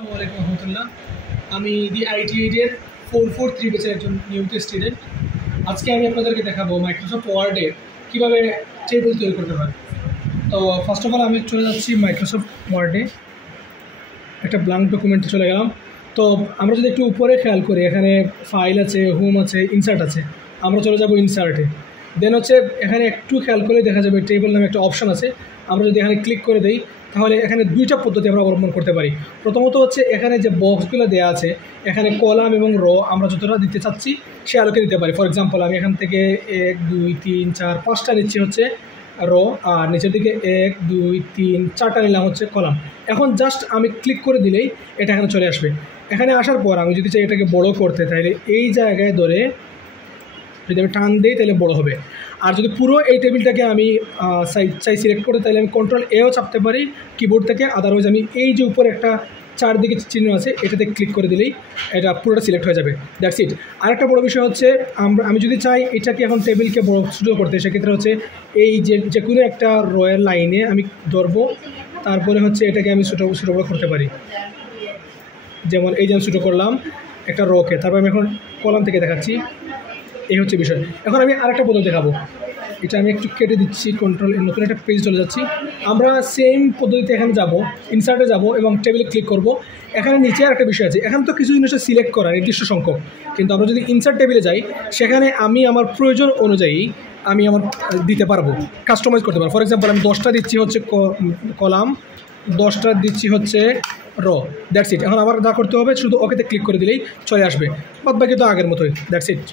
আসসালামু আলাইকুম রহমতুল্লাহ। আমি দি আইটিআইডের 443 ব্যাচের একজন নিয়মিত স্টুডেন্ট। আজকে আমি আপনাদেরকে দেখাবো মাইক্রোসফট ওয়ার্ডে কীভাবে টেবিল তৈরি করতে হয়। তো ফার্স্ট অফ অল আমি চলে যাচ্ছি মাইক্রোসফট ওয়ার্ডে, একটা ব্ল্যাঙ্ক ডকুমেন্টে চলে গেলাম। তো আমরা যদি একটু উপরে খেয়াল করি, এখানে ফাইল আছে, হোম আছে, ইনসার্ট আছে। আমরা চলে যাব ইনসার্টে। দেন হচ্ছে এখানে একটু খেয়াল করে দেখা যাবে টেবিল নামে একটা অপশান আছে। আমরা যদি এখানে ক্লিক করে দিই তাহলে এখানে দুইটা পদ্ধতি আমরা অবলম্বন করতে পারি। প্রথমত হচ্ছে এখানে যে বক্সগুলো দেওয়া আছে, এখানে কলাম এবং র আমরা যতটা দিতে চাচ্ছি সে আলোকে দিতে পারি। ফর এক্সাম্পল আমি এখান থেকে 1 2 3 4 5টা নিচ্ছি হচ্ছে র, আর নিচের দিকে 1 2 3 4টা নিলাম হচ্ছে কলাম। এখন জাস্ট আমি ক্লিক করে দিলেই এটা এখানে চলে আসবে। এখানে আসার পর আমি যদি চাই এটাকে বড় করতে, তাহলে এই জায়গায় ধরে যদি আমি টান দিই তাহলে বড় হবে। আর যদি পুরো এই টেবিলটাকে আমি চাই সিলেক্ট করতে, তাহলে আমি কন্ট্রোল এও চাপতে পারি কিবোর্ড থেকে। আদারওয়াইজ আমি এই যে উপরে একটা চারদিকে চিহ্ন আছে এটাতে ক্লিক করে দিলেই এটা পুরোটা সিলেক্ট হয়ে যাবে। That's it. আরেকটা বড় বিষয় হচ্ছে আমি যদি চাই এটাকে এখন টেবিলকে বড় ছোটো করতে, সেক্ষেত্রে হচ্ছে এই যে কোনো একটা রয়ের লাইনে আমি ধরবো, তারপরে হচ্ছে এটাকে আমি ছোটো বড়ো করতে পারি। যেমন এই যে আমি ছোটো করলাম একটা রকে, তারপর আমি এখন কলাম থেকে দেখাচ্ছি। এই হচ্ছে বিষয়। এখন আমি আরেকটা পদ্ধতি দেখাবো। এটা আমি একটু কেটে দিচ্ছি, কন্ট্রোল নতুন একটা পেজ চলে যাচ্ছি। আমরা সেম পদ্ধতিতে এখানে যাব, ইনসার্টে যাব এবং টেবিলে ক্লিক করব। এখানে নিচে আরেকটা বিষয় আছে, এখানে তো কিছু জিনিস সিলেক্ট করা নির্দিষ্ট সংখ্যক, কিন্তু আমরা যদি ইনসার্ট টেবিলে যাই সেখানে আমি আমার প্রয়োজন অনুযায়ী আমি আমার দিতে পারবো, কাস্টমাইজ করতে পারবো। ফর এক্সাম্পল আমি 10টা দিচ্ছি হচ্ছে কলাম, 10টা দিচ্ছি হচ্ছে র। That's it. এখন আমার যা করতে হবে শুধু ওকেতে ক্লিক করে দিলেই চলে আসবে, বাদ বাকি তো আগের মতোই। That's it.